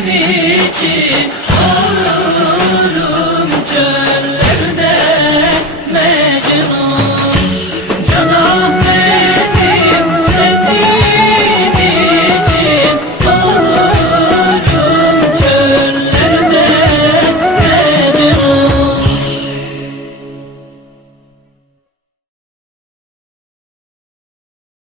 benim için.